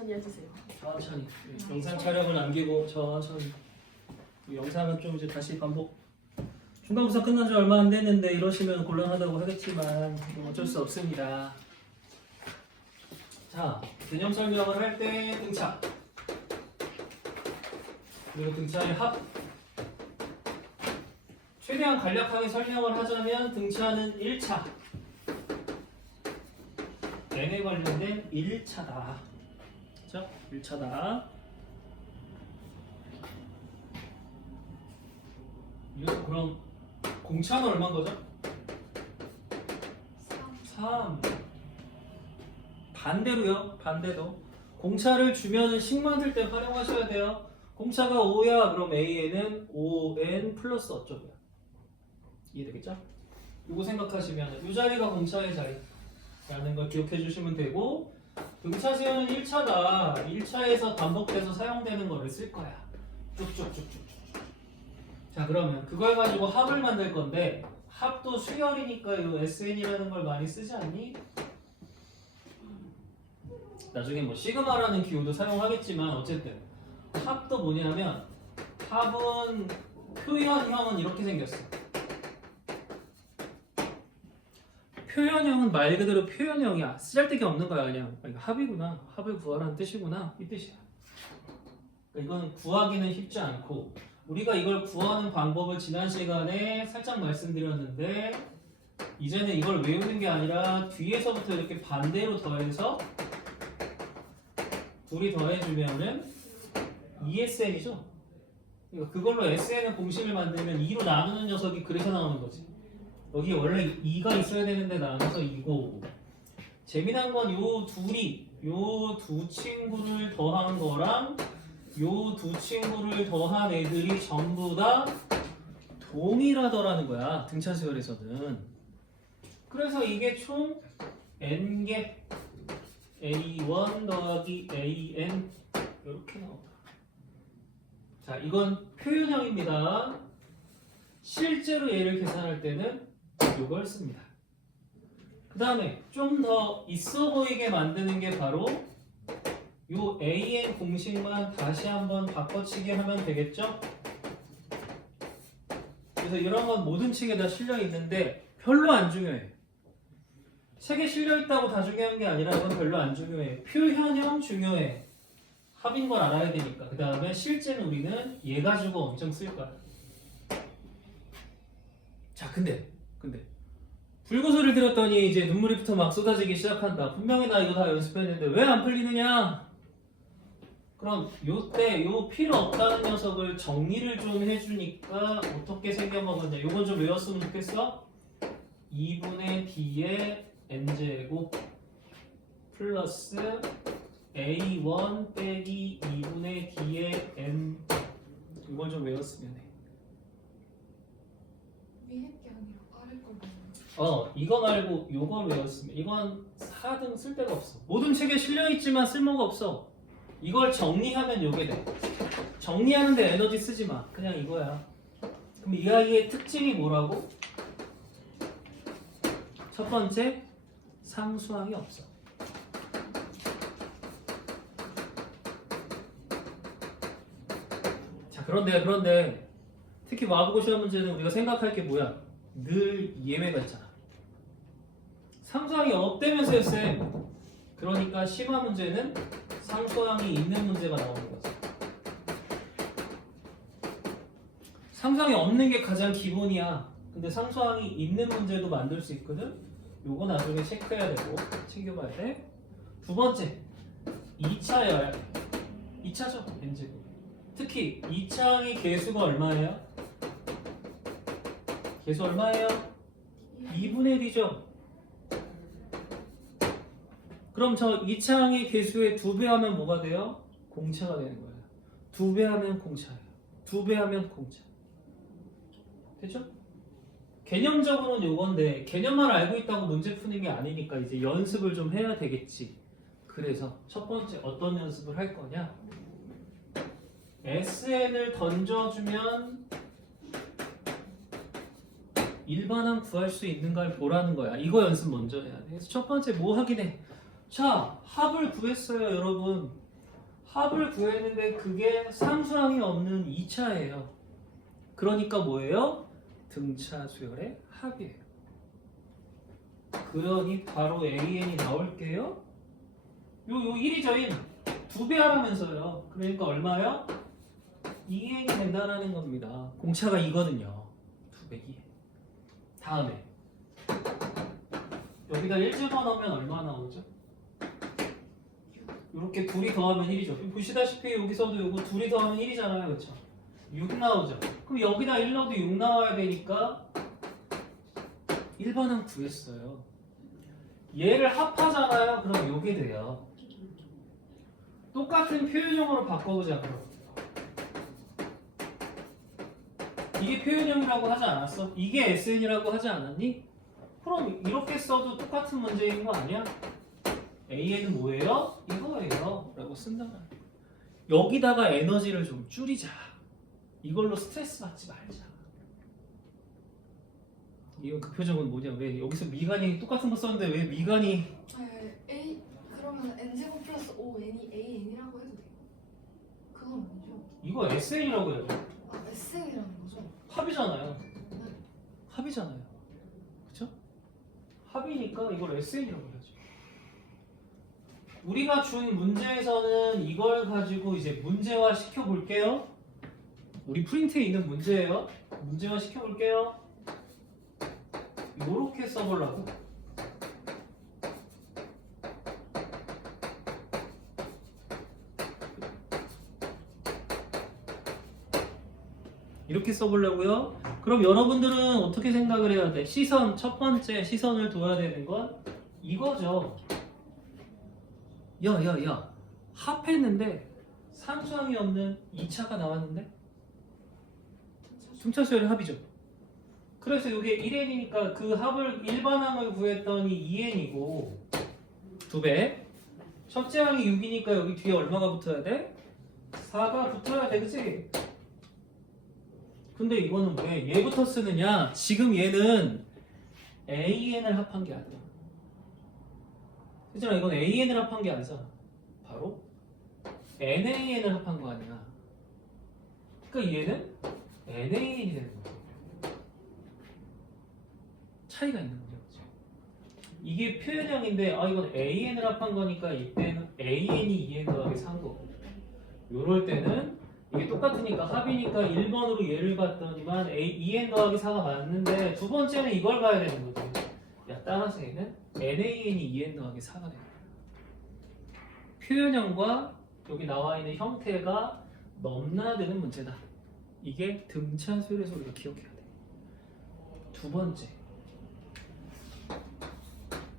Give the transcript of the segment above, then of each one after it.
천천히 해주세요. 천천히. 영상 촬영을 남기고 천천히. 이 영상은 좀 이제 다시 반복. 중간고사 끝난 지 얼마 안 됐는데 이러시면 곤란하다고 하겠지만 뭐 어쩔 수 없습니다. 자, 개념 설명을 할 때 등차 그리고 등차의 합. 최대한 간략하게 설명을 하자면 등차는 1차 n에 관련된 1차다. 그렇죠? 1차다. 이거 그럼 공차는 얼마인 거죠? 3. 반대로요. 반대도 공차를 주면 식 만들 때 활용하셔야 돼요. 공차가 5야. 그럼 AN은 5N 플러스 어쩌고요. 이해되겠죠? 이거 생각하시면 이 자리가 공차의 자리라는 걸 기억해 주시면 되고, 등차 수요는 1차다. 1차에서 반복돼서 사용되는 거를 쓸 거야. 쭉쭉쭉쭉. 자, 그러면 그걸 가지고 합을 만들 건데, 합도 수열이니까 이 SN이라는 걸 많이 쓰지 않니? 나중에 뭐 시그마라는 기호도 사용하겠지만 어쨌든 합도 뭐냐면, 합은 표현형은 이렇게 생겼어. 표현형은 말 그대로 표현형이야. 쓰잘데기 없는 거야. 그냥 그러니까 합이구나. 합을 구하라는 뜻이구나. 이 뜻이야. 그러니까 이건 구하기는 쉽지 않고, 우리가 이걸 구하는 방법을 지난 시간에 살짝 말씀드렸는데, 이제는 이걸 외우는 게 아니라 뒤에서부터 이렇게 반대로 더해서 둘이 더해주면은 ESN이죠. 그러니까 그걸로 SN의 공식을 만들면 2로 나누는 녀석이 그래서 나오는 거지. 여기 원래 2가 있어야 되는데 나눠서 2고, 재미난 건 요 둘이 요 두 친구를 더한 거랑 요 두 친구를 더한 애들이 전부 다 동일하더라는 거야. 등차 수열에서는. 그래서 이게 총 n개 a1 더하기 an 이렇게 나온다. 자, 이건 표현형입니다. 실제로 얘를 계산할 때는 이걸 씁니다. 그 다음에 좀 더 있어 보이게 만드는 게 바로 요 an 공식만 다시 한번 바꿔치기 하면 되겠죠? 그래서 이런 건 모든 칙에 다 실려 있는데 별로 안 중요해. 책에 실려 있다고 다 중요한 게 아니라 이건 별로 안 중요해. 표현형 중요해. 합인 걸 알아야 되니까. 그 다음에 실제는 우리는 얘 가지고 엄청 쓸 거야. 자, 근데 불구소리를 들었더니 이제 눈물이부터 막 쏟아지기 시작한다. 분명히 나 이거 다 연습했는데 왜 안 풀리느냐? 그럼 요때 요 필요 없다는 녀석을 정리를 좀 해주니까 어떻게 생겨먹었냐? 요건 좀 외웠으면 좋겠어? 2분의 D의 n제곱 플러스 A1 빼기 2분의 D의 n. 이걸 좀 외웠으면 해. 위에 게 아니라 아래 거 보면 이거 말고 요걸 외웠으면, 이건 4등 쓸 데가 없어. 모든 책에 실려있지만 쓸모가 없어. 이걸 정리하면 요게 돼. 정리하는데 에너지 쓰지 마. 그냥 이거야. 그럼 이 아이의 특징이 뭐라고? 첫 번째, 상수항이 없어. 자, 그런데 특히 와보고 시험 문제는 우리가 생각할 게 뭐야? 늘 예외가 있잖아. 상수항이 없다면서요, 쌤. 그러니까 심화 문제는 상수항이 있는 문제가 나오는 거지. 상수항이 없는 게 가장 기본이야. 근데 상수항이 있는 문제도 만들 수 있거든. 요거 나중에 체크해야 되고 챙겨봐야 돼. 두 번째, 2차여야 돼. 2차죠, n제곱. 특히 2차항의 개수가 얼마예요? 개수 얼마예요? 2분의 D죠. 그럼 저 2차항의 개수의 2배 하면 뭐가 돼요? 공차가 되는 거예요. 2배 하면 공차예요. 2배 하면 공차. 됐죠? 개념적으로는 요건데 개념만 알고 있다고 문제 푸는 게 아니니까 이제 연습을 좀 해야 되겠지. 그래서 첫 번째 어떤 연습을 할 거냐? SN을 던져주면 일반항 구할 수 있는가를 보라는 거야. 이거 연습 먼저 해야 돼. 그래서 첫 번째 뭐 확인해? 자, 합을 구했어요, 여러분. 합을 구했는데 그게 상수항이 없는 2차예요. 그러니까 뭐예요? 등차 수열의 합이에요. 그러니 바로 AN이 나올게요. 요 1이죠 1. 2배 하라면서요. 그러니까 얼마요? 2n이 된다라는 겁니다. 공차가 이거든요. 200이. 다음에 여기다 1 집어넣으면 얼마 나오죠? 이렇게 둘이 더하면 1이죠. 보시다시피 여기서도 요거 둘이 더하면 1이잖아요. 그렇죠? 6 나오죠. 그럼 여기다 1 넣어도 6 나와야 되니까 1번은 구했어요. 얘를 합하잖아요. 그럼 요게 돼요. 똑같은 표현형으로 바꿔보자. 그럼 이게 표현형이라고 하지 않았어? 이게 SN이라고 하지 않았니? 그럼 이렇게 써도 똑같은 문제인 거 아니야? AN은 뭐예요? 이거예요 라고 쓴다. 여기다가 에너지를 좀 줄이자. 이걸로 스트레스 받지 말자. 이건 그 표정은 뭐냐? 왜 여기서 미간이 똑같은 거 썼는데 왜 미간이 A 그러면 n제곱 플러스 5n이 an이라고 해도 돼요? 그건 아니죠? 이거 SN이라고 해야죠. 아 Sn이라는 거죠? 합이잖아요. 합이잖아요. 그쵸? 합이니까 이걸 SN이라고 해야죠. 우리가 준 문제에서는 이걸 가지고 이제 문제화 시켜볼게요. 우리 프린트에 있는 문제예요. 문제화 시켜볼게요. 요렇게 써보려고. 이렇게 써보려고요. 그럼 여러분들은 어떻게 생각을 해야 돼? 시선, 첫 번째 시선을 둬야 되는 건 이거죠. 야 합했는데 상수항이 없는 2차가 나왔는데 등차 수열의 합이죠. 그래서 이게 1n이니까 그 합을 일반항을 구했더니 2n이고 2배. 첫째 항이 6이니까 여기 뒤에 얼마가 붙어야 돼? 4가 붙어야 돼, 그치? 근데 이거는 왜 얘부터 쓰느냐? 지금 얘는 AN을 합한 게 아니야. 그잖아, 이건 AN을 합한 게 아니잖아. 바로 NAN을 합한 거 아니야. 그러니까 얘는 NAN이 되는 거야. 차이가 있는 거죠. 이게 표현형인데 이건 AN을 합한 거니까 이때는 AN이 2N 더하기 3 거고, 요럴 때는 이게 똑같으니까 합이니까 1번으로 얘를 봤더니만 2N 더하기 4가 맞는데 두 번째는 이걸 봐야 되는 거지. 야, 따라서 얘는 NAN이 2N 더하기 4가 되는 거야. 표현형과 여기 나와 있는 형태가 넘나드는 문제다. 이게 등차 수열에서 우리가 기억해야 돼. 두 번째,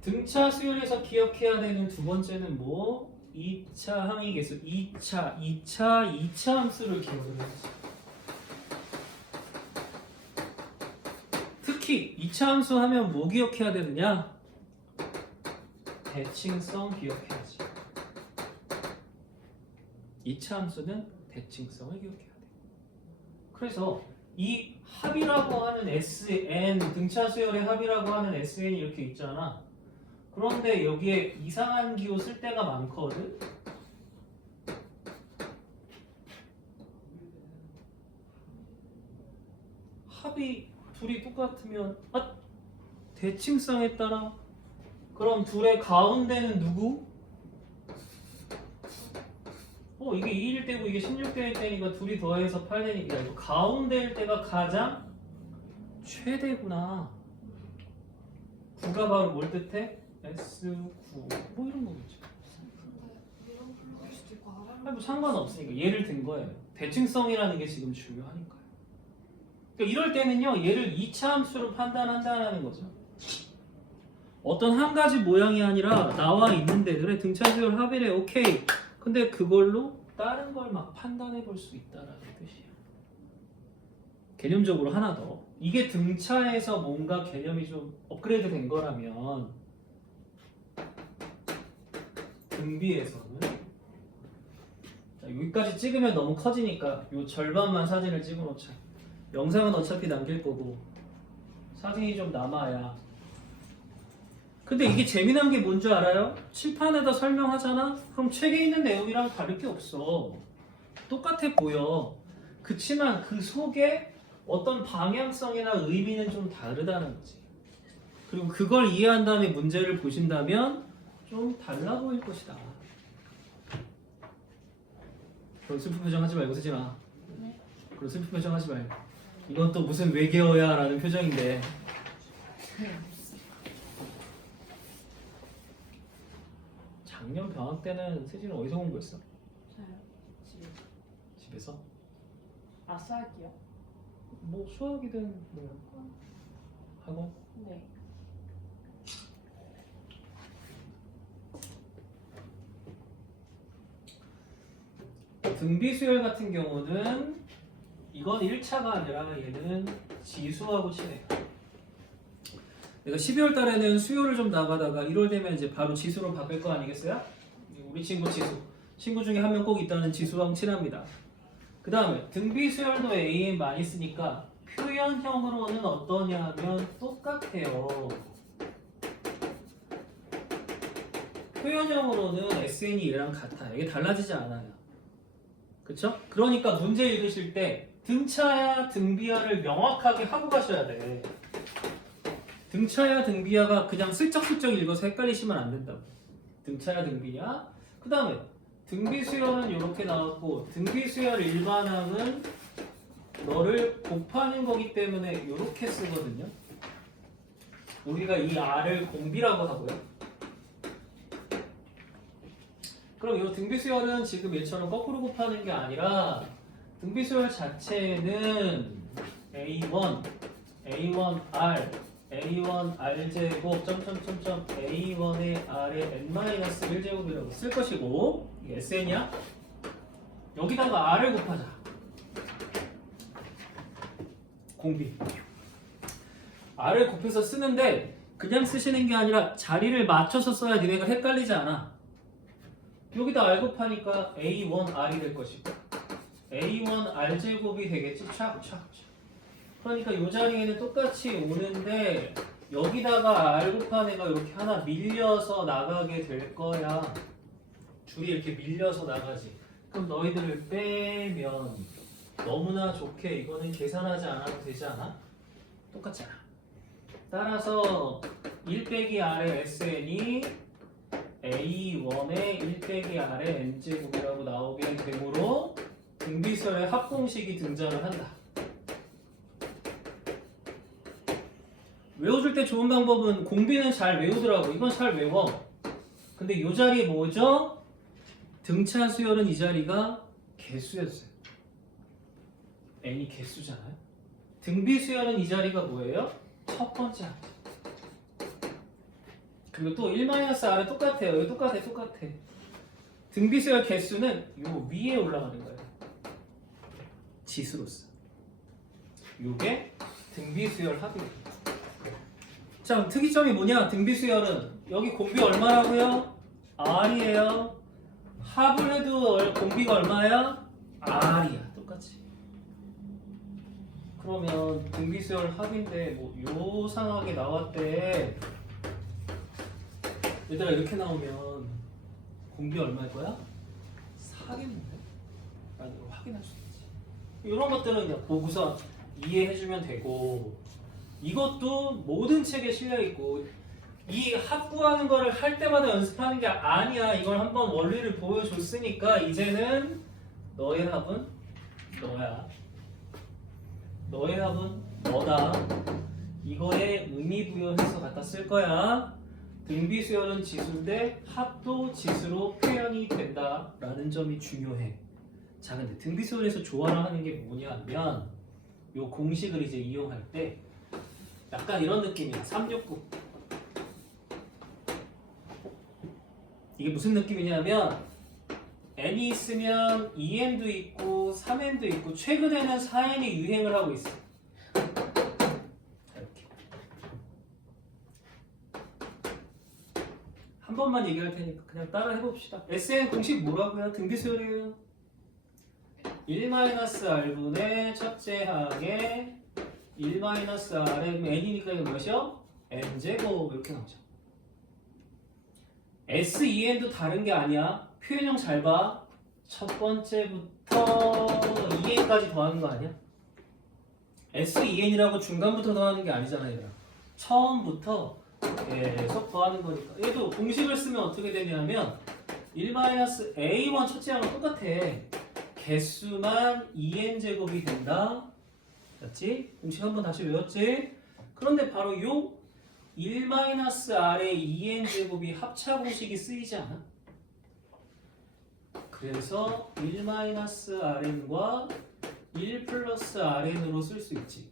등차 수열에서 기억해야 되는 두 번째는 뭐? 2차 항의 개수, 2차 함수를 기억을 해야지. 특히 2차 함수 하면 뭐 기억해야 되느냐? 대칭성 기억해야지. 2차 함수는 대칭성을 기억해야 돼. 그래서 이 합이라고 하는 SN, 등차 수열의 합이라고 하는 SN이 이렇게 있잖아. 그런데 여기에 이상한 기호 쓸 때가 많거든. 합이 둘이 똑같으면 대칭성에 따라 그럼 둘의 가운데는 누구? 이게 2일 때고 이게 16대일 때니까 둘이 더해서 8대니까 이거 가운데일 때가 가장 최대구나. 9가 바로 뭘 뜻해? S9 뭐 이런 거겠죠. 근데 이런 불러올 수도 있고 뭐 상관없으니까 얘를 든 거예요. 대칭성이라는 게 지금 중요하니까요. 그러니까 이럴 때는요, 얘를 2차 함수로 판단한다는 거죠. 어떤 한 가지 모양이 아니라 나와 있는데 그래 등차 수열 합이래, 오케이. 근데 그걸로 다른 걸 막 판단해 볼 수 있다라는 뜻이야. 개념적으로 하나 더. 이게 등차에서 뭔가 개념이 좀 업그레이드 된 거라면 등비에서는 자, 여기까지 찍으면 너무 커지니까 요 절반만 사진을 찍어 놓자. 영상은 어차피 남길 거고 사진이 좀 남아야 근데 이게 재미난 게 뭔지 알아요? 칠판에다 설명하잖아? 그럼 책에 있는 내용이랑 다를 게 없어. 똑같아 보여. 그치만 그 속에 어떤 방향성이나 의미는 좀 다르다는 거지. 그리고 그걸 이해한 다음에 문제를 보신다면 좀 달라 보일 것이다. 그런 슬픈 표정 하지 말고 쓰지 마. 네. 그런 슬픈 표정 하지 말고. 이건 또 무슨 외계어야 라는 표정인데. 작년 방학 때는 세진은 어디서 공부했어? 저요. 집에. 집에서? 수학이요? 뭐 수학이든 뭐 하고? 네. 등비 수열 같은 경우는 이건 1차가 아니라 얘는 지수하고 친해요. 내가 12월 달에는 수요를 좀 나가다가 1월 되면 이제 바로 지수로 바뀔 거 아니겠어요? 우리 친구 지수. 친구 중에 한 명 꼭 있다는 지수하고 친합니다. 그 다음에 등비 수열도 AM 많이 쓰니까 표현형으로는 어떠냐면 똑같아요. 표현형으로는 SN이 얘랑 같아요. 이게 달라지지 않아요. 그쵸? 그러니까 문제 읽으실 때 등차야 등비야를 명확하게 하고 가셔야 돼. 등차야 등비야가 그냥 슬쩍슬쩍 읽어서 헷갈리시면 안 된다고. 등차야 등비야. 그 다음에 등비수열은 이렇게 나왔고 등비수열 일반항은 너를 곱하는 거기 때문에 이렇게 쓰거든요. 우리가 이 R을 공비라고 하고요. 그럼 이 등비수열은 지금 얘처럼 거꾸로 곱하는 게 아니라 등비수열 자체는 A1, A1R, A1R제곱 점점점점 A1의 R의 N-1제곱이라고 쓸 것이고 이게 SN이야? 여기다가 R을 곱하자. 공비. R을 곱해서 쓰는데 그냥 쓰시는 게 아니라 자리를 맞춰서 써야 니네가 헷갈리지 않아. 여기다 R 곱하니까 A1R이 될 것이고 A1R제곱이 되겠지? 촥촥촥. 그러니까 이 자리에는 똑같이 오는데 여기다가 R 곱한 애가 이렇게 하나 밀려서 나가게 될 거야. 줄이 이렇게 밀려서 나가지. 그럼 너희들을 빼면 너무나 좋게 이거는 계산하지 않아도 되지 않아? 똑같잖아. 따라서 1 빼기 R의 SN이 A1의 1 빼기 R의 N제곱이라고 나오게 되므로 등비수열의 합공식이 등장을 한다. 외워줄 때 좋은 방법은 공비는 잘 외우더라고. 이건 잘 외워. 근데 이 자리에 뭐죠? 등차 수열은 이 자리가 개수였어요. n이 개수잖아요. 등비 수열은 이 자리가 뭐예요? 첫 번째 항. 그리고 또 1-R은 똑같아요. 여기 똑같아. 등비 수열 개수는 요 위에 올라가는 거예요. 지수로서. 요게 등비 수열 합이에요. 자, 특이점이 뭐냐? 등비 수열은 여기 공비 얼마라고요? R이에요. 합을 해도 공비가 얼마야? R이야. 똑같이. 그러면 등비 수열 합인데 뭐 요상하게 나왔대. 얘들아 이렇게 나오면 공비 얼마일 거야? 4겠는데? 라는 걸 확인할 수 있지. 이런 것들은 그냥 보고서 이해해주면 되고 이것도 모든 책에 실려있고 이 합구하는 거를 할 때마다 연습하는 게 아니야. 이걸 한번 원리를 보여줬으니까 이제는 너의 합은 너야. 너의 합은 너다. 이거에 의미 부여해서 갖다 쓸 거야. 등비 수열은 지수인데 합도 지수로 표현이 된다라는 점이 중요해. 자, 근데 등비 수열에서 좋아라 하는 게 뭐냐면 요 공식을 이제 이용할 때 약간 이런 느낌이야. 369. 이게 무슨 느낌이냐면 n이 있으면 2n도 있고 3n도 있고 최근에는 4n이 유행을 하고 있어. 이렇게. 한 번만 얘기할 테니까 그냥 따라 해봅시다. SN 공식 뭐라고요? 등비수열이에요. 1-R분의 첫째 항에 1-R의 n이니까 이거 몇이요? n제곱 이렇게 나오죠. SEN도 다른 게 아니야. 표현형 잘 봐. 첫 번째부터 EN까지 더하는 거 아니야? SEN이라고 중간부터 더하는 게 아니잖아, 얘들아. 처음부터 계속 더하는 거니까. 얘도 공식을 쓰면 어떻게 되냐면 1-A1 첫째하고 똑같아. 개수만 EN제곱이 된다. 맞지? 공식 한번 다시 외웠지? 그런데 바로 요 1-R의 EN제곱이 합차 공식이 쓰이지 않아? 그래서 1-Rn과 1+Rn으로 쓸 수 있지.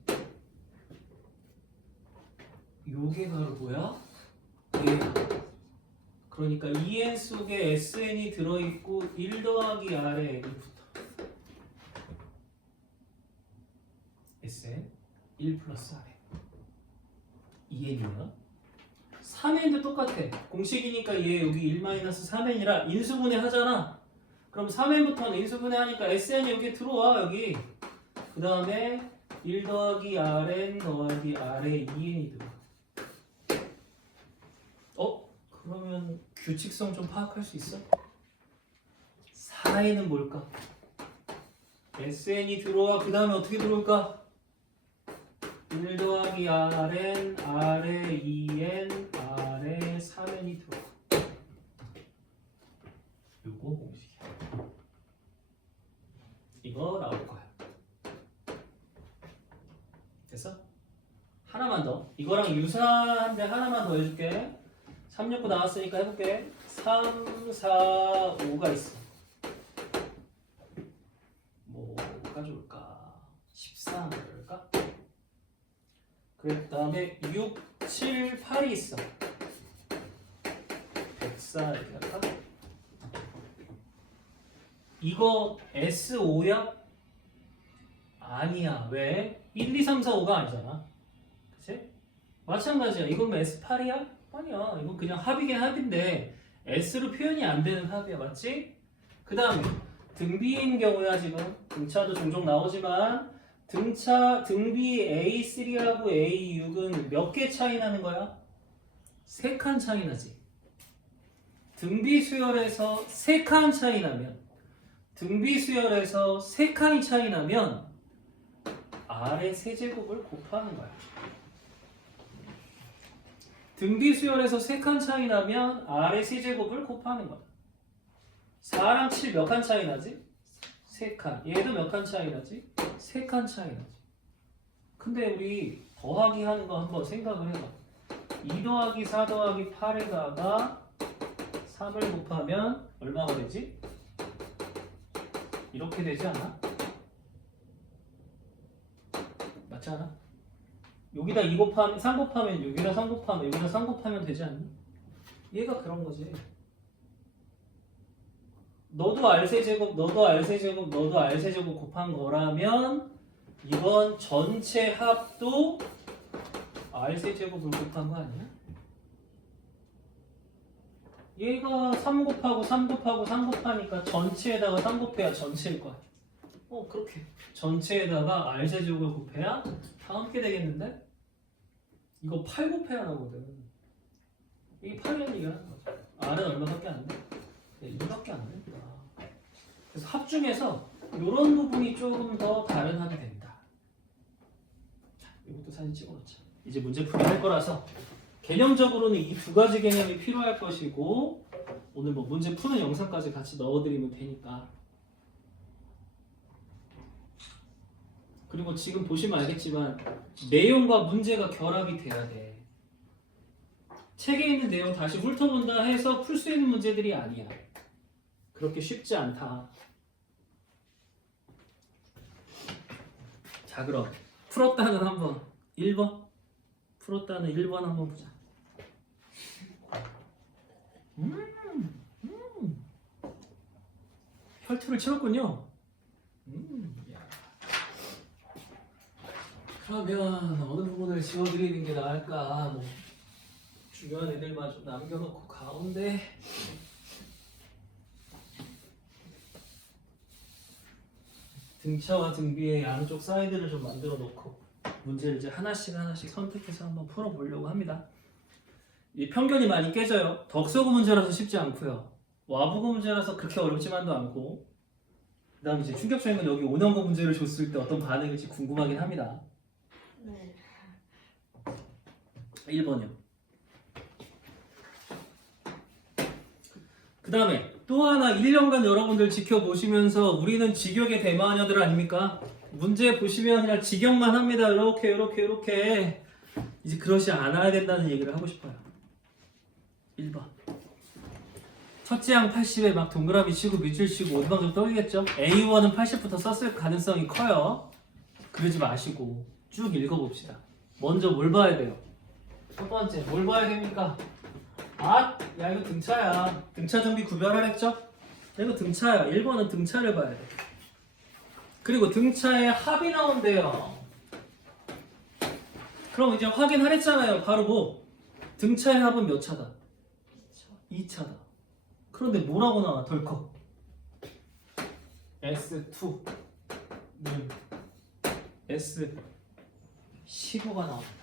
요게 바로 뭐야? 얘야. 그러니까 EN 속에 SN이 들어있고 1 더하기 R에 N이 붙어. SN 1 플러스 RN. EN이야. 3N도 똑같아. 공식이니까 얘 여기 1-3N이라 인수분해 하잖아. 그럼 3N부터는 인수분해 하니까 SN이 여기 들어와, 여기. 그 다음에 1 더하기 RN 더하기 R에 EN이 들어와. 그러면 규칙성 좀 파악할 수 있어? 4N은 뭘까? SN이 들어와. 그 다음에 어떻게 들어올까? 1 더하기 Rn, R에 2N, R에 3N이 들어와. 요거 공식이야. 이거 나올 거야. 됐어? 하나만 더. 이거랑 유사한데 하나만 더 해줄게. 3, 6, 9 나왔으니까 해볼게. 3, 4, 5가 있어. 뭐가 좋을까? 13 그럴까? 그 다음에 6, 7, 8이 있어. 104 이렇게 할까? 이거 S5야? 아니야. 왜? 1, 2, 3, 4, 5가 아니잖아. 그치? 마찬가지야. 이건 S8이야? 아니야. 이건 그냥 합이긴 합인데 S로 표현이 안 되는 합이야. 맞지? 그 다음에 등비인 경우야. 지금 등차도 종종 나오지만 등비 A3하고 A6은 몇 개 차이 나는 거야? 3칸 차이 나지. 등비 수열에서 3칸 차이 나면 등비 수열에서 3칸이 차이 나면 R의 세제곱을 곱하는 거야. 등비 수열에서 3칸 차이 나면 R의 세제곱을 곱하는 거야. 4랑 7 몇 칸 차이 나지? 3칸. 얘도 몇 칸 차이 나지? 3칸 차이 나지. 근데 우리 더하기 하는 거 한번 생각을 해봐. 2 더하기 4 더하기 8에다가 3을 곱하면 얼마가 되지? 이렇게 되지 않아? 맞지 않아? 여기다 2 곱하면 3 곱하면 여기다 3 곱하면 여기다 3 곱하면 되지 않니? 얘가 그런 거지. 너도 R세제곱, 너도 R세제곱, 너도 R세제곱 곱한 거라면 이번 전체 합도 R세제곱을 곱한 거 아니야? 얘가 3 곱하고 3 곱하고 3 곱하니까 전체에다가 3 곱해야 전체일 거야. 그렇게 전체에다가 R세제곱을 곱해야 다 함께 되겠는데? 이거 8 곱해야 나거든. 이게 8이라는 얘기를 하는 거죠. R은 얼마밖에 안 돼? 네, 2밖에 안 됩니다. 그래서 합 중에서 이런 부분이 조금 더 다른 합이 됩니다. 자, 이것도 사진 찍어놓자. 이제 문제풀이 할 거라서 개념적으로는 이 두 가지 개념이 필요할 것이고 오늘 뭐 문제 푸는 영상까지 같이 넣어드리면 되니까. 그리고 지금 보시면 알겠지만 내용과 문제가 결합이 돼야 돼. 책에 있는 내용 다시 훑어본다 해서 풀 수 있는 문제들이 아니야. 그렇게 쉽지 않다. 자, 그럼 풀었다는 한번 1번 풀었다는 1번 한번 보자. 혈투를 치렀군요. 야. 그러면 어느 부분을 지워드리는 게 나을까? 뭐 중요한 애들만 좀 남겨놓고 가운데 등차와 등비의 양쪽 사이드를 좀 만들어 놓고 문제를 이제 하나씩 선택해서 한번 풀어보려고 합니다. 이 편견이 많이 깨져요. 덕서구 문제라서 쉽지 않고요. 와부고 문제라서 그렇게 어렵지만도 않고. 그 다음에 이제 충격적인 건 여기 5년거 문제를 줬을 때 어떤 반응일지 궁금하긴 합니다. 네. 1번이요. 그 다음에 또 하나 1년간 여러분들 지켜보시면서 우리는 직역의 대마녀들 아닙니까? 문제 보시면 그냥 직역만 합니다. 이렇게 이제 그러지 않아야 된다는 얘기를 하고 싶어요. 1번 첫째 항 80에 막 동그라미 치고 밑줄 치고 오두방정 떨리겠죠? A1은 80부터 썼을 가능성이 커요. 그러지 마시고 쭉 읽어봅시다. 먼저 뭘 봐야 돼요? 첫 번째 뭘 봐야 됩니까? 야 이거 등차야. 등차 정비 구별하랬죠? 이거 등차야. 1번은 등차를 봐야 돼. 그리고 등차에 합이 나온대요. 그럼 이제 확인하랬잖아요. 바로 뭐? 등차의 합은 몇 차다? 2차다. 그런데 뭐라고 나와? 덜컥 S2는 S15가 나옵니다.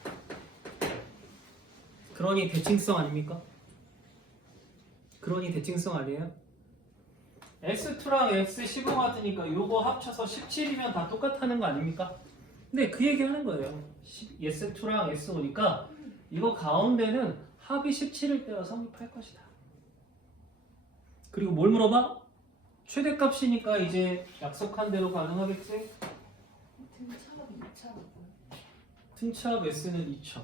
그러니 대칭성 아닙니까? 그러니 대칭성 아니에요? S2랑 S15 같으니까 요거 합쳐서 17이면 다 똑같다는 거 아닙니까? 근데 그 얘기 하는 거예요. S2랑 S5니까 이거 가운데는 합이 17일 때와 성립할 것이다. 그리고 뭘 물어봐? 최대값이니까 이제 약속한 대로 가능하겠지? 등차가 2차라고요? 등차합 S는 2차.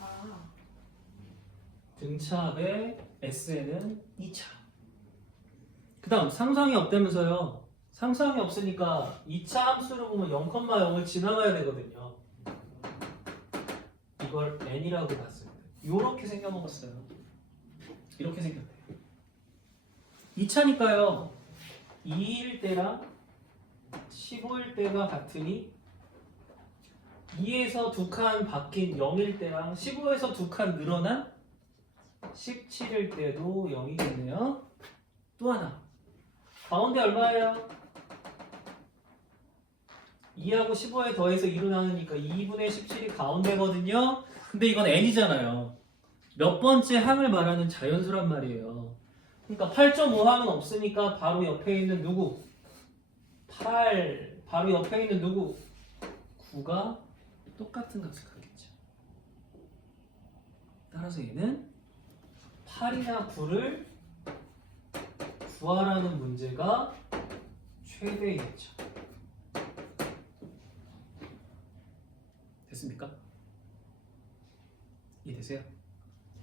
아, 등차합의 S는 2차. 그 다음 상상이 없다면서요. 상상이 없으니까 2차 함수를 보면 0,0을 지나가야 되거든요. 이걸 n이라고 봤을 때 이렇게 생겨먹었어요. 이렇게 생겼대요. 2차니까요. 2일 때랑 15일 때가 같으니 2에서 2칸 바뀐 0일 때랑 15에서 2칸 늘어난 17일 때도 0이겠네요. 또 하나. 가운데 얼마예요? 2하고 15에 더해서 2로 나누니까 2분의 17이 가운데거든요. 근데 이건 n이잖아요. 몇 번째 항을 말하는 자연수란 말이에요. 그러니까 8.5항은 없으니까 바로 옆에 있는 누구? 8. 바로 옆에 있는 누구? 9가 똑같은 값을 갖겠죠. 따라서 얘는 8이나 9를 구하라는 문제가 최대이겠죠. 됐습니까? 이해되세요?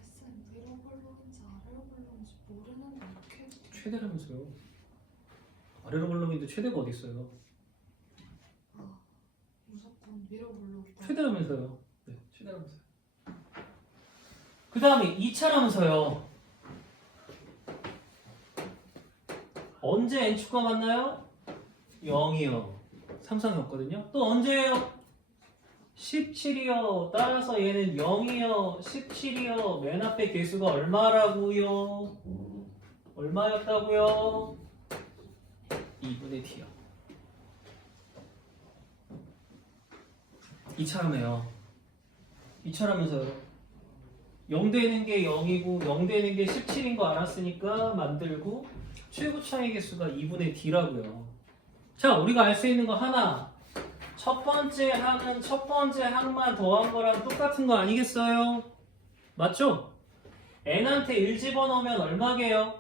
쌤 위로 볼록인지 아래로 볼록인지 모르는데 어떻게 최대라면서요. 아래로 볼록인데 최대가 어디 있어요? 무조건 위로 볼록이다. 최대라면서요. 네, 최대라면서요. 그 다음에 2차라면서요. 언제 n축과 만나요? 0이요. 상상이 없거든요. 또 언제예요? 17이요. 따라서 얘는 0이요. 17이요. 맨 앞에 개수가 얼마라고요? 얼마였다고요? 2분의 t요. 2차라며요. 2차라면서요. 0 되는 게 0이고 0 되는 게 17인 거 알았으니까 만들고 최고 차이 개수가 2분의 d라고요. 자, 우리가 알 수 있는 거 하나. 첫 번째 항은 첫 번째 항만 더한 거랑 똑같은 거 아니겠어요? 맞죠? n한테 1 집어넣으면 얼마게요?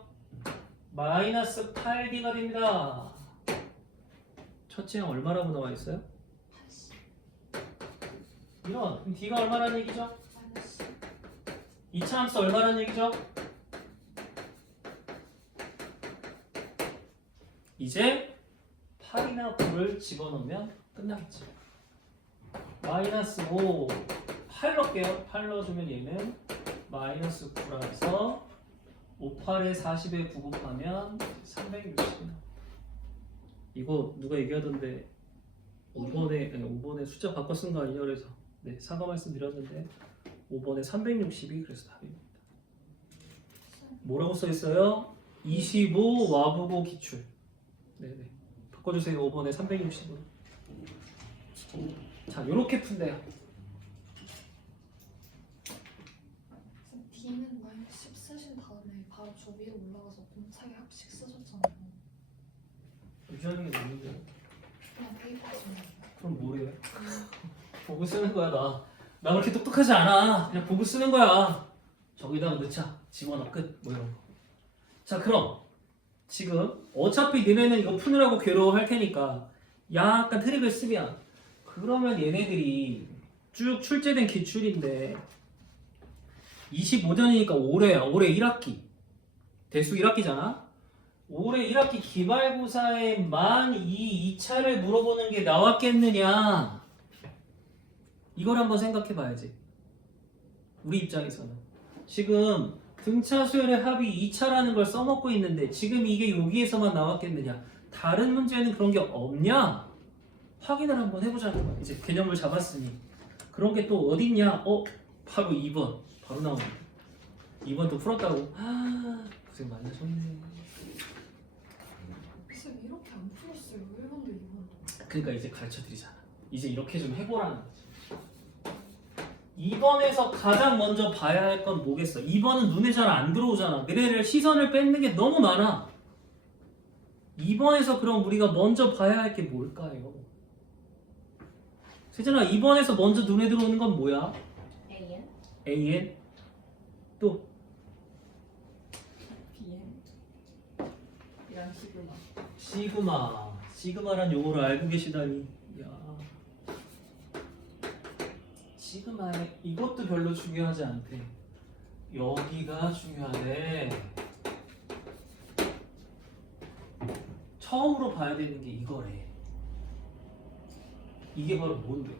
마이너스 8d가 됩니다. 첫째 항 얼마라고 나와 있어요? 80 이런. 그럼 d가 얼마라는 얘기죠? 마이너스 2차 함수 얼마라는 얘기죠? 이제 8이나 9를 집어넣으면 끝나겠죠. 마이너스 5, 8 넣을게요. 8 넣어주면 얘는 마이너스 9라서 5, 8에 40에 9 곱하면 360. 이거 누가 얘기하던데 5번에 숫자 바꿔 쓴 거 아니냐 그래서 네, 사과 말씀 드렸는데 5번에 360이 그래서 답입니다. 뭐라고 써 있어요? 25 와보고 기출. 네네. 바꿔주세요. 5번에 360으로. 자, 요렇게 푼대요. B는 -10 쓰신 다음에 바로 저 위로 올라가서 공차의 합식 쓰셨잖아요. 유지하는 게 맞는데. 그냥 페이퍼 쓰는 그럼 뭐래? 보고 쓰는 거야 나 그렇게 똑똑하지 않아. 그냥 보고 쓰는 거야. 저기다가 넣자. 집어넣어 끝. 뭐 이런 거. 자 그럼 지금 어차피 너네는 이거 푸느라고 괴로워할 테니까 약간 트릭을 쓰면 그러면 얘네들이 쭉 출제된 기출인데 25전이니까 올해야. 올해 1학기. 대수 1학기잖아. 올해 1학기 기말고사에만 이 2차를 물어보는 게 나왔겠느냐. 이걸 한번 생각해 봐야지. 우리 입장에서는. 지금 등차 수열의 합이 2차라는 걸 써먹고 있는데 지금 이게 여기에서만 나왔겠느냐. 다른 문제는 그런 게 없냐? 확인을 한번 해보자는 거야. 이제 개념을 잡았으니. 그런 게 또 어딨냐? 바로 2번. 바로 나오네. 2번 또 풀었다고. 고생 많이 하셨네. 쌤 이렇게 안 풀었어요. 1번도 2번도. 그러니까 이제 가르쳐 드리잖아. 이제 이렇게 좀 해보라는 거지. 2번에서 가장 먼저 봐야 할 건 뭐겠어? 2번은 눈에 잘 안 들어오잖아. 너네를 시선을 뺏는 게 너무 많아. 2번에서 그럼 우리가 먼저 봐야 할 게 뭘까요? 세진아, 2번에서 먼저 눈에 들어오는 건 뭐야? AN, AN? 또 BN 이런 시그마. 시그마. 시그마란 용어를 알고 계시다니. 야. 시그마에 이것도 별로 중요하지 않대. 여기가 중요하대. 처음으로 봐야 되는 게 이거래. 이게 바로 뭔데?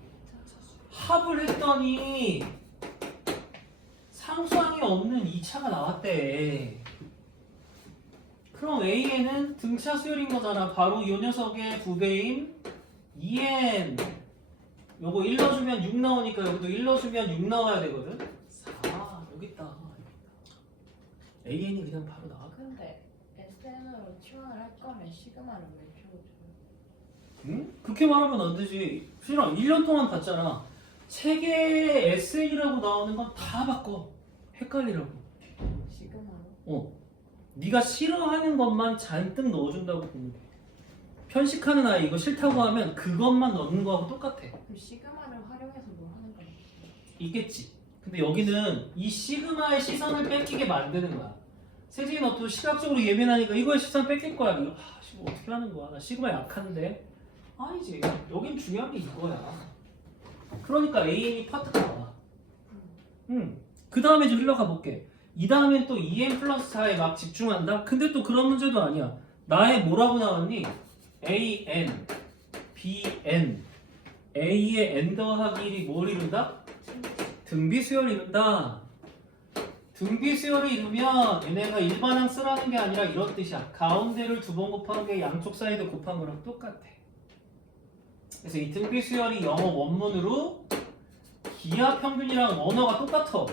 합을 했더니 상수항이 없는 2차가 나왔대. 그럼 A에는 등차 수열인 거잖아. 바로 이 녀석의 2배인 2n. 요거 1 넣어주면 6 나오니까 여기도 1 넣어주면 6 나와야 되거든. 4. 여기 있다. AN이 그냥 바로 나와. 근데 SN으로 치환을 할 거면 시그마를 왜 키워줘요? 응? 그렇게 말하면 안 되지. 수진아 1년 동안 봤잖아. 책에 SN이라고 나오는 건 다 바꿔. 헷갈리라고. 시그마로? 네가 싫어하는 것만 잔뜩 넣어준다고 보면 돼. 편식하는 아이 이거 싫다고 하면 그것만 넣는 거하고 똑같아. 그럼 시그마를 활용해서 뭘 하는 거예요? 있겠지. 근데 여기는 이 시그마의 시선을 뺏기게 만드는 거야. 세진이 너 또 시각적으로 예민하니까 이거의 시선 뺏길 거야. 이거 어떻게 하는 거야? 나 시그마 약한데. 아니지. 여긴 중요한 게 이거야. 그러니까 AN이 파트가 나와. 그 다음에 좀 흘러가 볼게. 이 다음엔 또 2n 플러스 4에 막 집중한다? 근데 또 그런 문제도 아니야. 나의 뭐라고 나왔니? AN, BN. A의 n 더하기 1이 뭘 이룬다? 등비수열을 이룬다. 등비수열을 이루면 얘네가 일반항 쓰라는 게 아니라 이런 뜻이야. 가운데를 2번 곱한 게 양쪽 사이드 곱한 거랑 똑같아. 그래서 이 등비수열이 영어 원문으로 기하평균이랑 원어가 똑같아.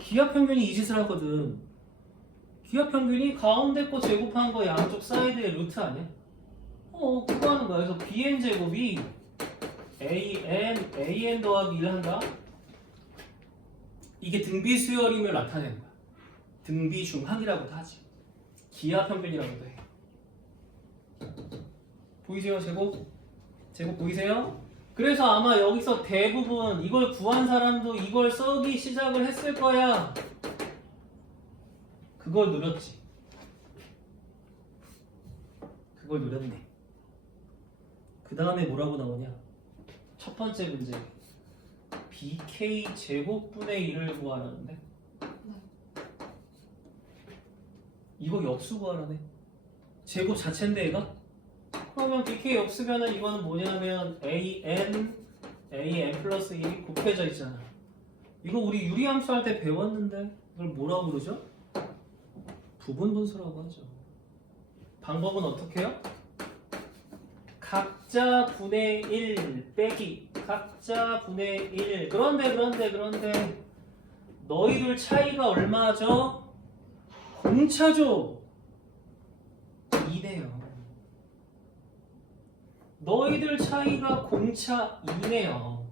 기하평균이 이 짓을 하거든. 기하평균이 가운데 거 제곱한 거 양쪽 사이드의 루트 아니야? 그거 하는 거야. 그래서 bn 제곱이 an 더하기 1 한다. 이게 등비수열임을 나타내는 거야. 등비중항이라고도 하지. 기하평균이라고도 해. 보이세요? 제곱 보이세요? 그래서 아마 여기서 대부분 이걸 구한 사람도 이걸 써기 시작을 했을 거야. 그걸 노렸지. 그걸 노렸네. 그 다음에 뭐라고 나오냐? 첫 번째 문제. BK 제곱분의 1을 구하라는데? 이거 역수 구하라네. 제곱 자체인데 얘가? 그러면 BK 역수면은 이거는 뭐냐면 AN 플러스 1이 곱해져 있잖아. 이거 우리 유리함수 할 때 배웠는데 이걸 뭐라고 그러죠? 부분분수라고 하죠. 방법은 어떻게 해요? 각자 분의 1 빼기 각자 분의 1. 그런데 너희들 차이가 얼마죠? 공차죠. 2네요. 너희들 차이가 공차 2네요.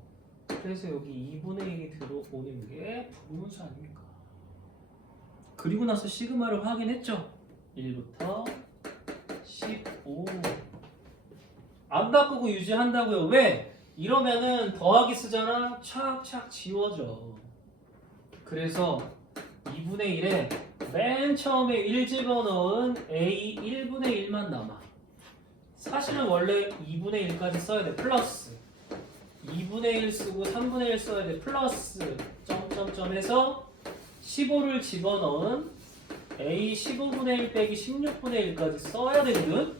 그래서 여기 2분의 1이 들어오는 게 부분수 아닙니까? 그리고 나서 시그마를 확인했죠? 1부터 15 안 바꾸고 유지한다고요. 왜? 이러면은 더하기 쓰잖아. 착착 지워져. 그래서 2분의 1에 맨 처음에 1 집어넣은 A 1분의 1만 남아. 사실은 원래 2분의 1까지 써야 돼. 플러스 2분의 1 쓰고 3분의 1 써야 돼. 플러스 점점점 해서 15를 집어넣은 A 15분의 1 빼기 16분의 1까지 써야 되거든?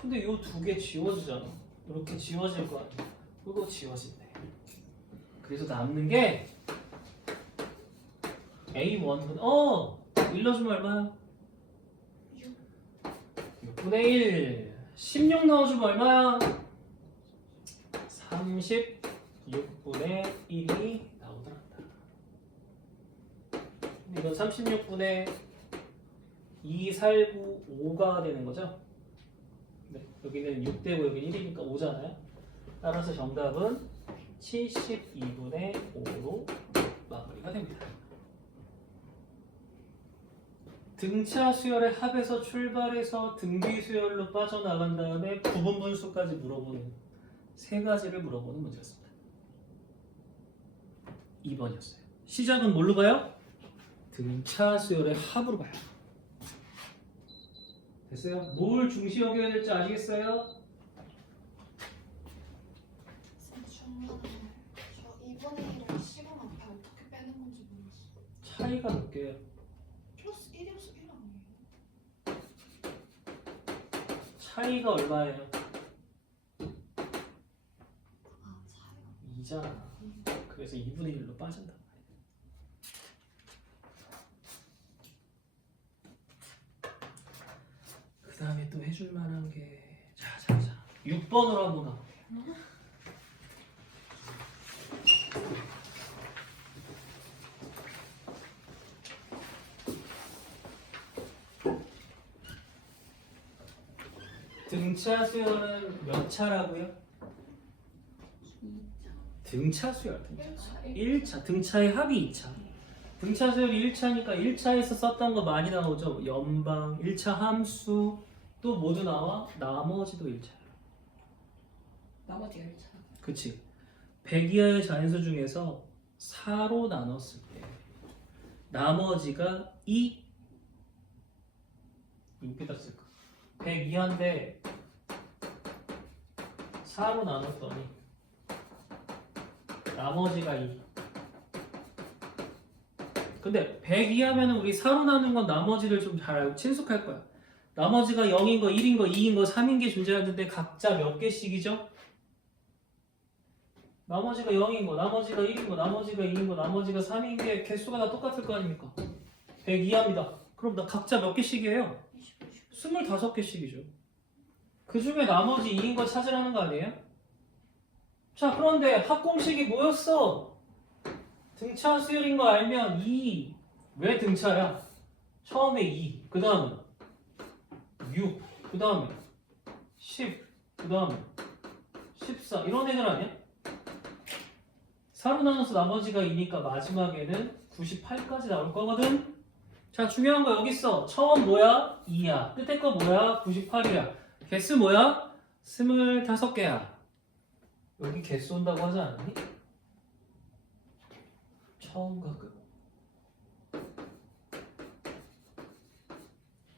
근데 요 두 개 지워지잖아. 이렇게 지워질 거 아니야. 이거 지워진대. 그래서 남는 게 A1분 일러주면 얼마야? 6분의 1 16 넣어주면 얼마야? 36분의 1이 나오더라. 이건 36분의 2 살구 5가 되는 거죠? 네, 여기는 6되고 여기는 1이니까 5잖아요. 따라서 정답은 72분의 5로 마무리가 됩니다. 등차 수열의 합에서 출발해서 등비 수열로 빠져나간 다음에 부분 분수까지 물어보는 세 가지를 물어보는 문제였습니다. 2번이었어요. 시작은 뭘로 봐요? 등차 수열의 합으로 봐요. 됐어요? 뭘 중시 여겨야 될지 아시겠어요? 중요한데 저 2분의 1을 시간 앞에 어떻게 빼는 건지 모르겠어. 차이가 몇 개예요? 플러스 1이어서 1 아니에요? 차이가 얼마예요? 아 차이가 2잖아. 그래서 2분의 1로 빠진다. 그 다음에 또 해줄 만한 게 자 6번으로 한번 가볼게요. 등차 수열은 몇 차라고요? 등차 수열. 1차. 등차의 합이 2차. 등차 수열이 1차니까 1차에서 썼던 거 많이 나오죠. 연방, 1차 함수 또 모두 나와. 나머지도 1차야. 나머지가 1차. 그치. 100 이하의 자연수 중에서 4로 나눴을 때 나머지가 2 여기다 쓸까? 100 이하인데 4로 나눴더니 나머지가 2. 근데 100 이하면은 우리 4로 나눈 건 나머지를 좀 잘 알고 친숙할 거야. 나머지가 0인 거, 1인 거, 2인 거, 3인 게 존재하는데 각자 몇 개씩이죠? 나머지가 0인 거, 나머지가 1인 거, 나머지가 2인 거, 나머지가 3인 게 개수가 다 똑같을 거 아닙니까? 100 이하입니다. 그럼 나 각자 몇 개씩이에요? 25개씩이죠. 그 중에 나머지 2인 거 찾으라는 거 아니에요? 자, 그런데 합공식이 뭐였어? 등차 수열인 거 알면 2. 왜 등차야? 처음에 2, 그 다음에 6, 그 다음에 10, 그 다음에 14 이런 애들 아니야? 4로 나눠서 나머지가 2니까 마지막에는 98까지 나올 거거든? 자, 중요한 거 여기 있어. 처음 뭐야? 2야. 끝에 거 뭐야? 98이야. 개수 뭐야? 25개야. 여기 개수 온다고 하지 않았니? 처음과 끝.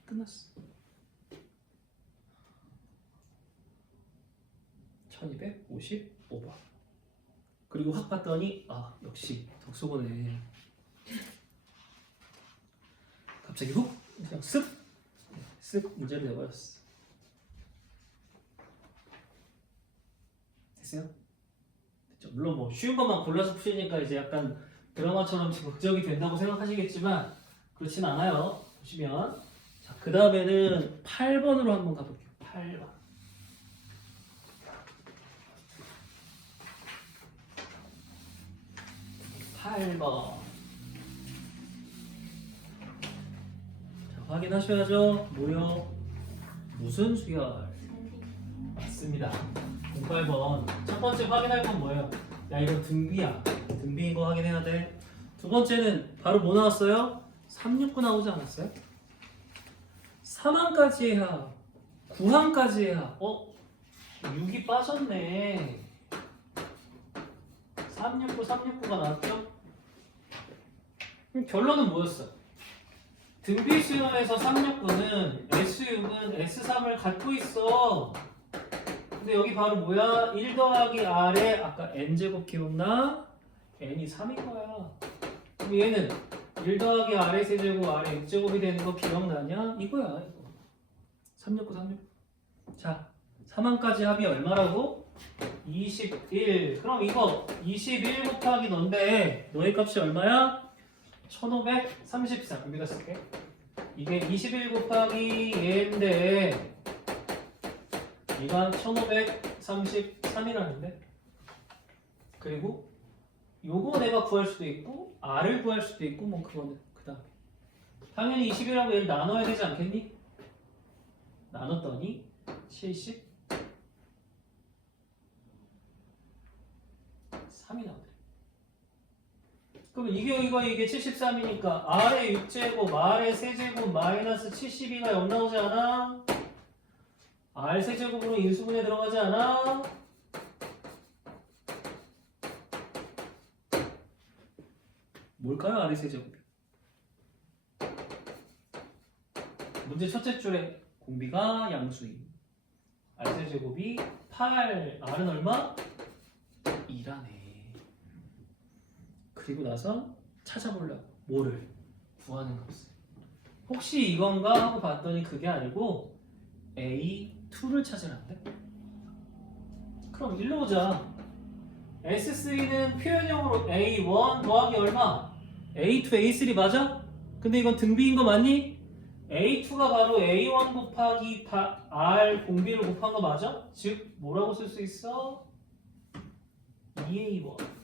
끝났어. 1255번. 그리고 확 봤더니 역시 덕수고네. 갑자기 훅 그냥 쓱 문제를 내버렸어. 됐어요? 됐죠? 물론 뭐 쉬운 것만 골라서 푸시니까 이제 약간 드라마처럼 극적이 된다고 생각하시겠지만 그렇진 않아요. 보시면 자, 그 다음에는 8번으로 한번 가볼게요. 8번. 8번. 자, 확인하셔야죠. 뭐요? 무슨 수열? 맞습니다. 08번. 첫 번째 확인할 건 뭐예요? 야 이거 등비야. 등비인 거 확인해야 돼. 두 번째는 바로 뭐 나왔어요? 369 나오지 않았어요? 3항까지의 합, 9항까지의 합. 6이 빠졌네. 369, 369가 나왔죠? 그럼 결론은 뭐였어? 등비 수용에서 369는 S6은 S3을 갖고 있어. 근데 여기 바로 뭐야? 1 더하기 R에 아까 N제곱 기억나? N이 3인 거야. 그럼 얘는 1 더하기 R의 세제곱 R의 X제곱이 되는 거 기억나냐? 이거야 이거. 369, 369. 자, 3항까지 합이 얼마라고? 21. 그럼 이거 21 곱하기 너인데 너의 값이 얼마야? 1534. 여기다 쓸게. 이게 21 곱하기 얘인데 이건 1533이라는데 그리고 요거 내가 구할 수도 있고 R을 구할 수도 있고 뭐 그거는 그 다음에 당연히 21하고 얘를 나눠야 되지 않겠니? 나눴더니 73이 나오네. 그럼 이게 73이니까 R의 6제곱, R의 세제곱 마이너스 72가 0 나오지 않아? R 세제곱으로 인수분해 들어가지 않아? 뭘까요? R의 세제곱이? 문제 첫째 줄에 공비가 양수임. R 세제곱이 8, R은 얼마? 2라네. 그리고 나서 찾아보려고 뭐를? 구하는 값을. 혹시 이건가 하고 봤더니 그게 아니고 A2를 찾으란대. 그럼 일로 오자. S3는 표현형으로 A1 더하기 얼마? A2, A3 맞아? 근데 이건 등비인 거 맞니? A2가 바로 A1 곱하기 R 공비를 곱한 거 맞아? 즉 뭐라고 쓸 수 있어? 2A1.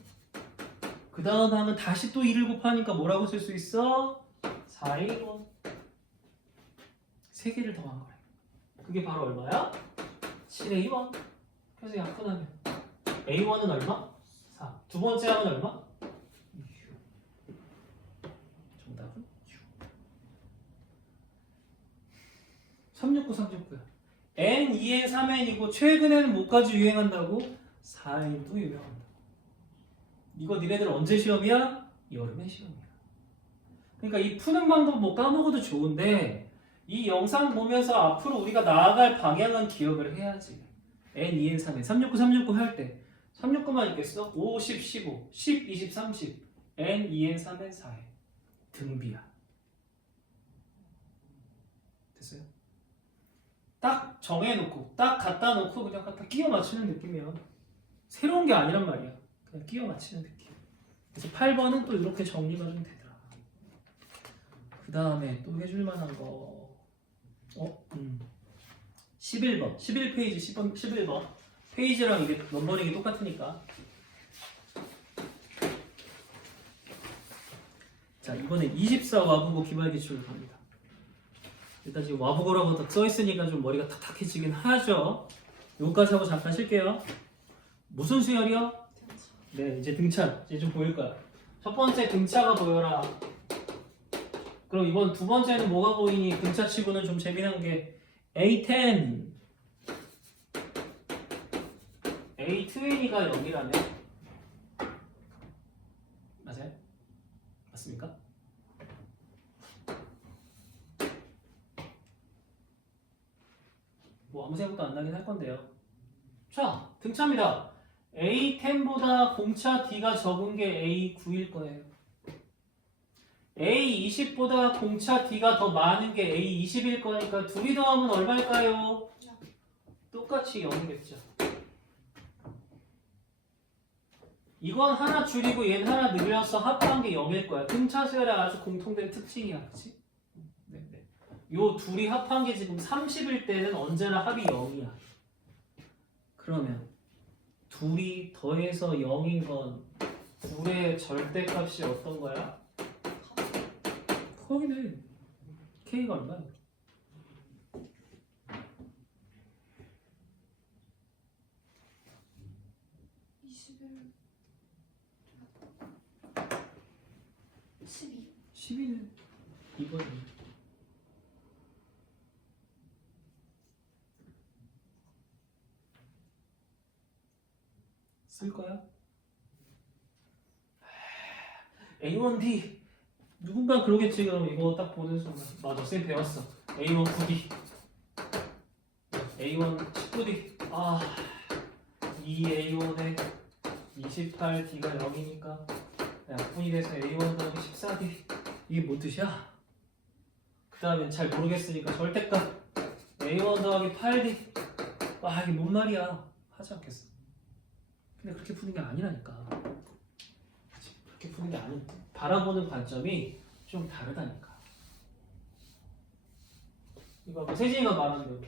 그 다음 하면 다시 또 2를 곱하니까 뭐라고 쓸 수 있어? 4A1. 3개를 더한 거래. 그게 바로 얼마야? 7A1. 그래서 약분하면 A1은 얼마? 4. 두 번째 하면 얼마? 6. 정답은 6. 369, 369야. N, 2N, 3N이고 최근에는 뭐까지 유행한다고? 4N도 유행한다. 이거 니네들 언제 시험이야? 여름에 시험이야. 그러니까 이 푸는 방법 뭐 까먹어도 좋은데 이 영상 보면서 앞으로 우리가 나아갈 방향은 기억을 해야지. N, 2N, 3N 369, 369 할 때 369만 있겠어? 5, 10, 15, 10, 20, 30 N, 2N, 3N, 4N 등비야. 됐어요? 딱 정해놓고 딱 갖다 놓고 그냥 갖다 끼워 맞추는 느낌이야. 새로운 게 아니란 말이야. 그냥 끼워 맞추는 느낌. 그래서 8번은 또 이렇게 정리가 좀 되더라. 그 다음에 또 해줄 만한 거 11번 11페이지 10번 11번 페이지랑 이게 넘버링이 똑같으니까. 자 이번에 24 와부고 기말기출로 갑니다. 일단 지금 와부고라고 딱 써있으니까 좀 머리가 탁탁해지긴 하죠. 요거까지 하고 잠깐 쉴게요. 무슨 수열이요? 네 이제 등차 이제 좀 보일 거야. 첫 번째 등차가 보여라. 그럼 이번 두 번째는 뭐가 보이니? 등차 치고는 좀 재미난 게 A10 A20가 0이라네. 맞아요? 맞습니까? 뭐 아무 생각도 안 나긴 할 건데요. 자 등차입니다. A10보다 공차 D가 적은 게 A9일 거예요. A20보다 공차 D가 더 많은 게 A20일 거니까 둘이 더하면 얼마일까요? 똑같이 0이겠죠. 이건 하나 줄이고 얘는 하나 늘려서 합한 게 0일 거야. 등차 수열의 아주 공통된 특징이야. 그치? 네. 요 둘이 합한 게 지금 30일 때는 언제나 합이 0이야. 그러면 둘이 더해서 0인 건 둘의 절대값이 어떤 거야? 거기네. K가 얼마야? 12는 2번이 쓸 거야? A1D 누군가 그러겠지. 그럼 이거 딱 보는 순간 맞아 쌤 배웠어. A1 9D A1 19D 아 2A1에 28D가 0이니까 약분이 돼서 A1 더하기 14D 이게 뭔 뜻이야? 그 다음엔 잘 모르겠으니까 절대값 A1 더하기 8D 와 이게 뭔 말이야 하지 않겠어. 근데 그렇게 푸는 게 아니라니까. 그렇게 푸는 게 아닌 바라보는 관점이 좀 다르다니까. 이거 아까 세진이가 말한 대로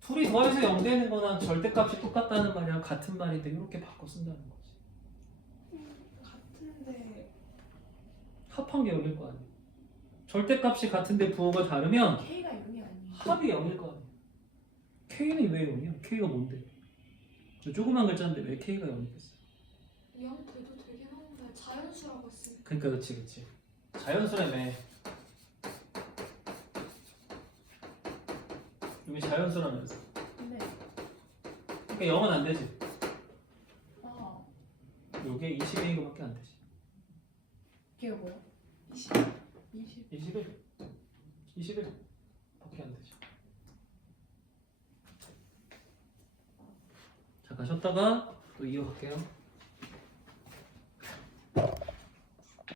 둘이 더해서 0 되는 거랑 절대값이 똑같다는 말이랑 같은 말인데 이렇게 바꿔 쓴다는 거지. 같은데 합한 게 0일 거 아니야. 절대값이 같은데 부호가 다르면 K가 0이 아니에요. 합이 0일 거 아니야. K는 왜 0이야? K가 뭔데? 저 조그만 글자인데 왜 K가 0이겠어? 0 돼도 되긴 하는데 자연수라고 했으니까. 그러니까 그치 자연수라며. 여기 자연수라면서 근데 그러니까 0은 안 되지. 아 요게 20인 거밖에 안 되지. 걔가 뭐야? 20. 21 밖에 안 되죠. 잠깐 쉬었다가 또 이어갈게요.